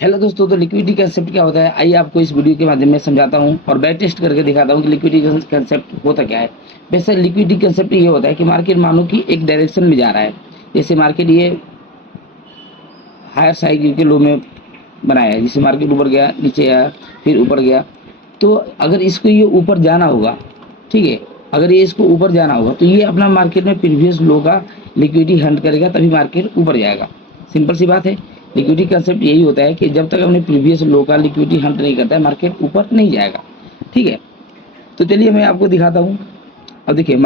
Hello दोस्तों, तो liquidity concept क्या होता है, आइए आपको इस वीडियो के माध्यम में समझाता हूं और बैक टेस्ट करके दिखाता हूं कि लिक्विडिटी कंसेप्ट होता क्या है। वैसे लिक्विडिटी कंसेप्ट ये होता है कि मार्केट मानो कि एक डायरेक्शन में जा रहा है। जैसे मार्केट ये हायर साइकिल के लो में बनाया है, जैसे मार्केट ऊपर गया, नीचे आया, फिर ऊपर गया। तो अगर इसको ये ऊपर जाना होगा, ठीक है, अगर ये इसको ऊपर जाना होगा तो ये अपना मार्केट में प्रीवियस लो का लिक्विडिटी हंट करेगा, तभी मार्केट ऊपर जाएगा। सिंपल सी बात है। लिक्विडिटी कंसेप्ट यही होता है कि जब तक अपने प्रीवियस लो का लिक्विडिटी हंट नहीं करता है, मार्केट ऊपर नहीं जाएगा। ठीक है, तो चलिए मैं आपको दिखाता हूँ। अब देखिए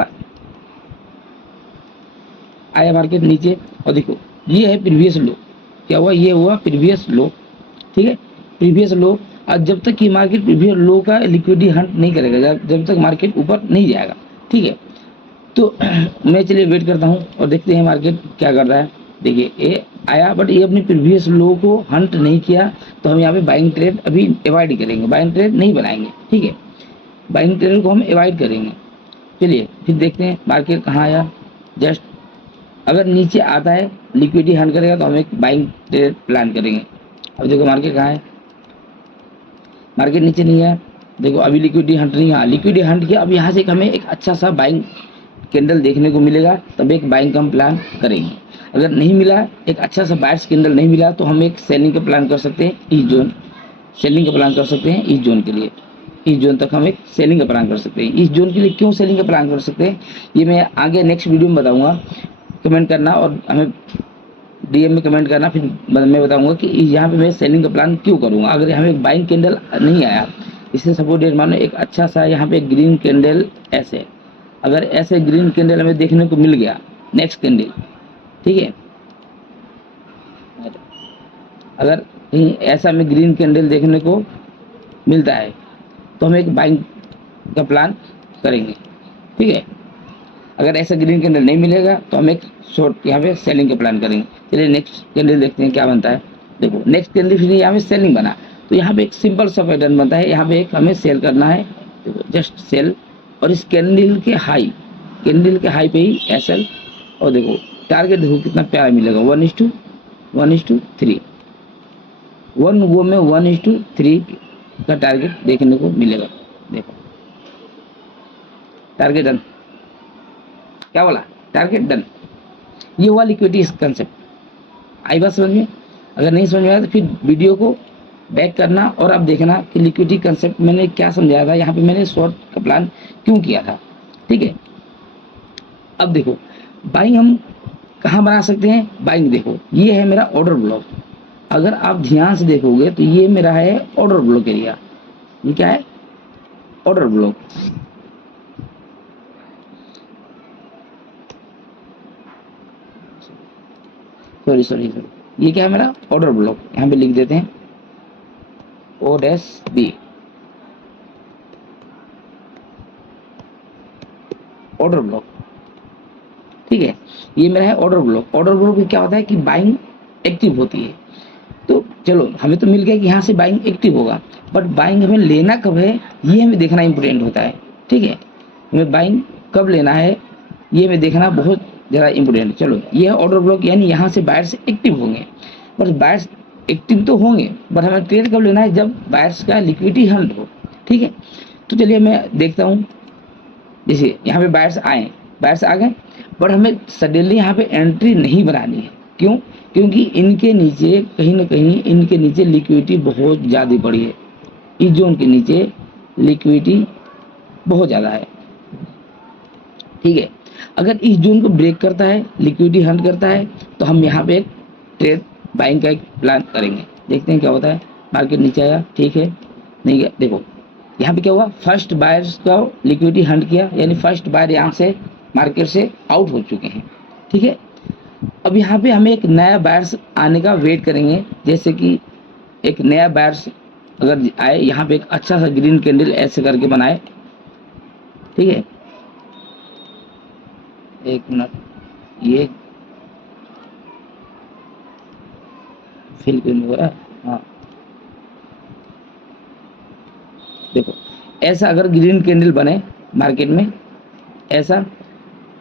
आया मार्केट नीचे, और देखो ये है प्रीवियस लो। क्या हुआ, ये हुआ प्रीवियस लो। ठीक है, प्रीवियस लो। और जब तक कि मार्केट प्रीवियस लो का लिक्विडिटी हंट नहीं करेगा, जब तक मार्केट ऊपर नहीं जाएगा। ठीक है, तो मैं चलिए वेट करता हूँ और देखते हैं मार्केट क्या कर रहा है। देखिए ये आया, बट ये अपने प्रीवियस लो को हंट नहीं किया, तो हम यहाँ पे बाइंग ट्रेड अभी अवॉइड करेंगे, बाइंग ट्रेड नहीं बनाएंगे। ठीक है, बाइंग ट्रेड को हम अवॉइड करेंगे। चलिए फिर देखते हैं मार्केट कहाँ आया। जस्ट अगर नीचे आता है, लिक्विडिटी हंट करेगा, तो हम एक बाइंग ट्रेड प्लान करेंगे। अब देखो मार्केट कहाँ है, मार्केट नीचे नहीं है। देखो अभी लिक्विडिटी हंट नहीं, हाँ लिक्विडिटी हंट किया। अब यहाँ से हमें एक अच्छा सा बाइंग कैंडल देखने को मिलेगा, तब एक बाइंग का हम प्लान करेंगे। अगर नहीं मिला, एक अच्छा सा बायर्स कैंडल नहीं मिला, तो हम एक सेलिंग का प्लान कर सकते हैं इस जोन, सेलिंग का प्लान कर सकते हैं इस जोन के लिए। इस जोन तक हम एक सेलिंग का प्लान कर सकते हैं। इस जोन के लिए क्यों सेलिंग का प्लान कर सकते हैं, ये मैं आगे नेक्स्ट वीडियो में बताऊंगा। कमेंट करना और हमें डीएम में कमेंट करना, फिर मैं बताऊंगा कि यहाँ पे मैं सेलिंग का प्लान क्यों करूँगा। अगर यहाँ पे एक बाइंग कैंडल नहीं आया, इससे सपोर्ट डेट मानो एक अच्छा सा यहाँ पे ग्रीन कैंडल ऐसे, अगर ऐसे ग्रीन कैंडल हमें देखने को मिल गया, नेक्स्ट कैंडल, ठीक है, अगर कहीं ऐसा हमें ग्रीन कैंडल देखने को मिलता है, तो हम एक बाइंग का प्लान करेंगे। ठीक है, अगर ऐसा ग्रीन कैंडल नहीं मिलेगा, तो हम एक शॉर्ट यहाँ पे सेलिंग का प्लान करेंगे। चलिए नेक्स्ट कैंडल देखते हैं क्या बनता है। देखो नेक्स्ट कैंडल फिर यहाँ पे सेलिंग बना, तो यहाँ पे एक सिंपल सा पैटर्न बनता है। यहाँ पे एक हमें सेल करना है, देखो जस्ट सेल, और इस कैंडल के हाई, कैंडल के हाई पे ही एसएल। और देखो टारगेट देखो कितना प्यारा मिलेगा, 1:3, 1 वो में 1:3 का टारगेट देखने को मिलेगा। देखो टारगेट डन, क्या बोला, टारगेट डन। ये हुआ लिक्विडिटी कंसेप्ट। आई बात समझ में? अगर नहीं समझ में आया तो फिर वीडियो को बैक करना और अब देखना कि लिक्विडिटी कंसेप्ट मैंने क्या समझाया था, यहाँ पे मैंने शॉर्ट का प्लान क्यों किया था। ठीक है, अब देखो बाइंग हम कहाँ बना सकते हैं। बाइंग देखो ये है मेरा ऑर्डर ब्लॉक, अगर आप ध्यान से देखोगे तो ये मेरा है ऑर्डर ब्लॉक एरिया। ये क्या है, ऑर्डर ब्लॉक। सॉरी, ये क्या है मेरा ऑर्डर ब्लॉक। यहाँ पे लिख देते हैं O-B, ऑर्डर ब्लॉक। ठीक है, ये मेरा है ऑर्डर ब्लॉक। ऑर्डर ब्लॉक में क्या होता है कि बाइंग एक्टिव होती है। तो चलो हमें तो मिल गया कि यहाँ से बाइंग एक्टिव होगा, बट बाइंग हमें लेना कब है, ये हमें देखना इंपॉर्टेंट होता है। ठीक है, हमें बाइंग कब लेना है, ये हमें देखना बहुत ज़्यादा इंपॉर्टेंट। चलो ये है ऑर्डर ब्लॉक, यानी यहाँ से बायर्स एक्टिव होंगे। बट बायर्स एक्टिव तो होंगे, बट हमें ट्रेड कब लेना है, जब बायर्स का लिक्विडिटी हंट हो। ठीक है, तो चलिए मैं देखता हूँ। जैसे यहाँ पे बायर्स आए, बायर्स आ गए, बट हमें सडनली यहाँ पे एंट्री नहीं बनानी है। क्यों, क्योंकि इनके नीचे कहीं ना कहीं इनके नीचे लिक्विडिटी बहुत ज़्यादा पड़ी है। इस जोन के नीचे लिक्विडिटी बहुत ज़्यादा है। ठीक है, अगर इस जोन को ब्रेक करता है, लिक्विडिटी हंट करता है, तो हम यहाँ पे एक ट्रेड बाइंग का एक प्लान करेंगे। देखते हैं क्या होता है। मार्केट नीचे आया, ठीक है, नहीं गया। देखो यहाँ पे क्या हुआ, फर्स्ट बायर्स का लिक्विडिटी हंट किया, यानी फर्स्ट बायर यहाँ से मार्केट से आउट हो चुके हैं। ठीक है, अब यहाँ पे हमें एक नया बायर्स आने का वेट करेंगे। जैसे कि एक नया बायर्स अगर आए, यहाँ पे एक अच्छा सा ग्रीन कैंडल ऐसे करके बनाए। ठीक है, एक मिनट, ये फिल क्यों नहीं हो रहा है। हाँ देखो, ऐसा अगर ग्रीन कैंडल बने मार्केट में, ऐसा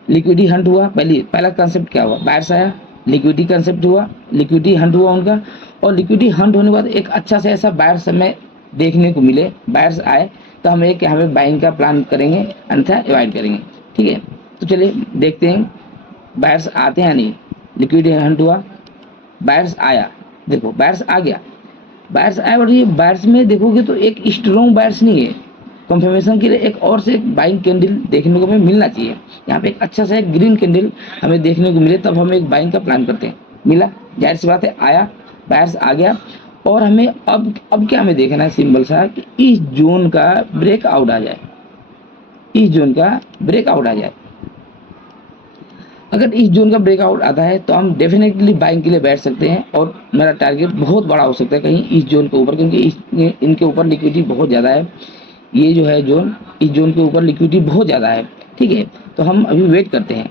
लिक्विडिटी हंट हुआ। पहला कंसेप्ट क्या हुआ, बायर्स आया, लिक्विडिटी कंसेप्ट हुआ, लिक्विडिटी हंट हुआ उनका, और लिक्विडिटी हंट होने के बाद एक अच्छा से ऐसा बायर्स हमें देखने को मिले, बायर्स आए तो हम एक यहाँ पे बाइंग का प्लान करेंगे, अन्यथा अवॉइड करेंगे। ठीक है, तो चलिए देखते हैं बायर्स आते हैं नहीं। लिक्विडिटी हंट हुआ, बायर्स आया, देखो बायर्स आ गया, बायर्स आया, और ये बायर्स में देखोगे तो एक स्ट्रॉन्ग बायर्स नहीं है। कंफर्मेशन के लिए एक और से एक बाइंग कैंडल देखने को हमें मिलना चाहिए। यहाँ पे एक अच्छा सा एक ग्रीन कैंडल हमें देखने को मिले तब हम एक बाइंग का प्लान करते हैं। मिला, जाहिर सी बात है आया, बायर्स आ गया, और हमें अब क्या हमें देखना है सिंपल सा कि इस जोन का ब्रेकआउट आ जाए, इस जोन का ब्रेकआउट आ जाए। अगर इस जोन का ब्रेकआउट आता है तो हम डेफिनेटली बाइंग के लिए बैठ सकते हैं, और मेरा टारगेट बहुत बड़ा हो सकता है कहीं इस जोन के ऊपर, क्योंकि इनके ऊपर लिक्विडिटी बहुत ज़्यादा है। ये जो है जोन, इस जोन के ऊपर लिक्विडिटी बहुत ज़्यादा है। ठीक है, तो हम अभी वेट करते हैं।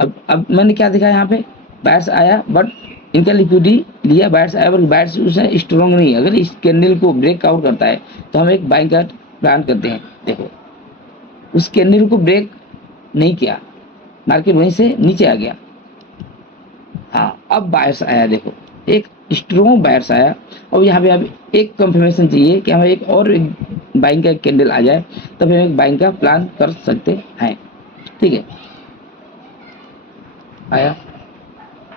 अब मैंने क्या देखा यहाँ पे, बायर्स आया बट इनका लिक्विडिटी लिया, बायर्स आया बट बायर्स उसने स्ट्रॉन्ग नहीं है। अगर इस कैंडल को ब्रेकआउट करता है तो हम एक बाइंग का प्लान करते हैं। देखो उस कैंडल को ब्रेक नहीं किया, मार्केट वहीं से नीचे आ गया। हाँ, अब बायर्स आया, देखो एक स्ट्रॉन्ग बायर्स आया, और यहाँ पे अब एक कंफर्मेशन चाहिए कि हमें एक और बाइंग का कैंडल आ जाए, तब हम एक बाइंग का प्लान कर सकते हैं। ठीक है, आया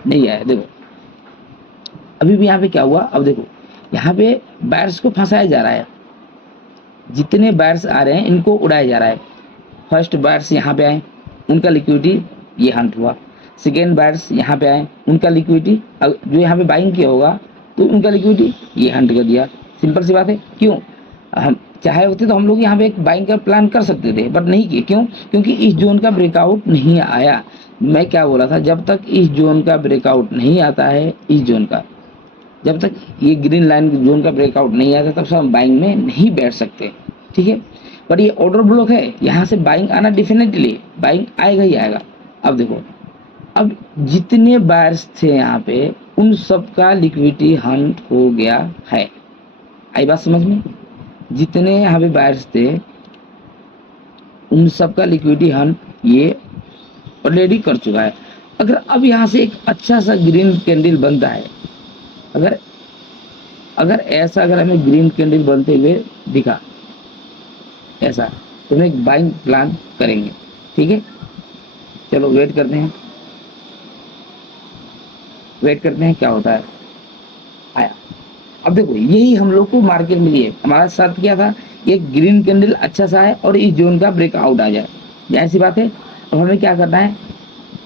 नहीं आया, देखो अभी भी यहाँ पे क्या हुआ, अब देखो यहाँ पे बायर्स को फंसाया जा रहा है, जितने बायर्स आ रहे हैं इनको उड़ाया जा रहा है। फर्स्ट बायर्स यहाँ पे आए, उनका लिक्विडिटी ये हंट हुआ, सेकेंड बायर्स यहाँ पे आए, उनका लिक्विडिटी जो यहाँ पे बाइंग किया होगा तो उनका लिक्विडिटी ये हंट कर दिया। सिंपल सी बात है, क्यों, हम चाहे होते तो हम लोग यहाँ पे एक बाइंग का प्लान कर सकते थे, बट नहीं किए। क्यों, क्योंकि इस जोन का ब्रेकआउट नहीं आया। मैं क्या बोला था, जब तक इस जोन का ब्रेकआउट नहीं आता है, इस जोन का जब तक ये ग्रीन लाइन जोन का ब्रेकआउट नहीं आता तब से हम बाइंग में नहीं बैठ सकते। ठीक है, पर ये ऑर्डर ब्लॉक है, यहाँ से बाइंग आना डेफिनेटली बाइंग आएगा ही आएगा। अब देखो, अब जितने बायर्स थे यहाँ पे उन सब का लिक्विडिटी हंट हो गया है। आई बात समझ में, जितने यहाँ पे बायर्स थे उन सब का लिक्विडिटी हंट ये ऑलरेडी कर चुका है। अगर अब यहाँ से एक अच्छा सा ग्रीन कैंडल बनता है, अगर ऐसा अगर हमें ग्रीन कैंडल बनते हुए दिखा ऐसा, तो हम एक बाइंग प्लान करेंगे। ठीक है, चलो वेट करते हैं, वेट करते हैं क्या होता है। आया, अब देखो यही हम लोग को मार्केट मिली है। हमारा शर्त क्या था, एक ग्रीन कैंडल अच्छा सा है और इस जोन का ब्रेकआउट आ जाए, ऐसी बात है। अब हमें क्या करना है,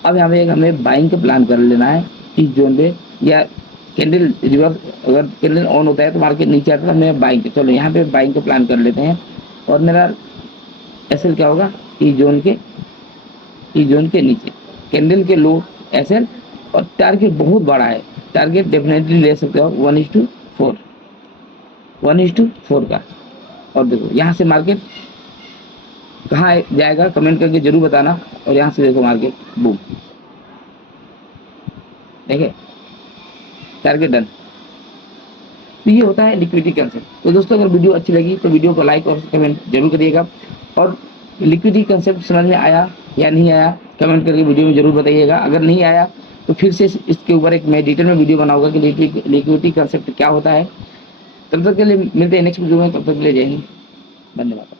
अब हमें बाइंग का प्लान कर लेना है इस जोन पे, या कैंडल रिवर्स, अगर कैंडल ऑन होता है तो मार्केट नीचे आता है, हमें बाइंग, चलो यहाँ पे बाइंग का प्लान कर लेते हैं। और मेरा एसएल क्या होगा, इस जोन के नीचे कैंडल के लो एसएल, और टारगेट बहुत बड़ा है, टारगेट डेफिनेटली ले सकते हो 1:4, 1:4 का। और देखो यहाँ से मार्केट कहाँ जाएगा कमेंट करके जरूर बताना। और यहाँ से देखो मार्केट बूम, देखे टारगेट डन। तो ये होता है लिक्विडिटी कंसेप्ट। तो दोस्तों अगर वीडियो अच्छी लगी तो वीडियो को लाइक और कमेंट जरूर करिएगा, और लिक्विडिटी कंसेप्ट समझ में आया या नहीं आया कमेंट करके वीडियो में जरूर बताइएगा। अगर नहीं आया तो फिर से इसके ऊपर एक मैं डिटेल में वीडियो बनाऊंगा कि लिक्विडिटी कंसेप्ट क्या होता है। तब तक के लिए मिलते हैं नेक्स्ट वीडियो में, तब तक के लिए जय हिंद, धन्यवाद।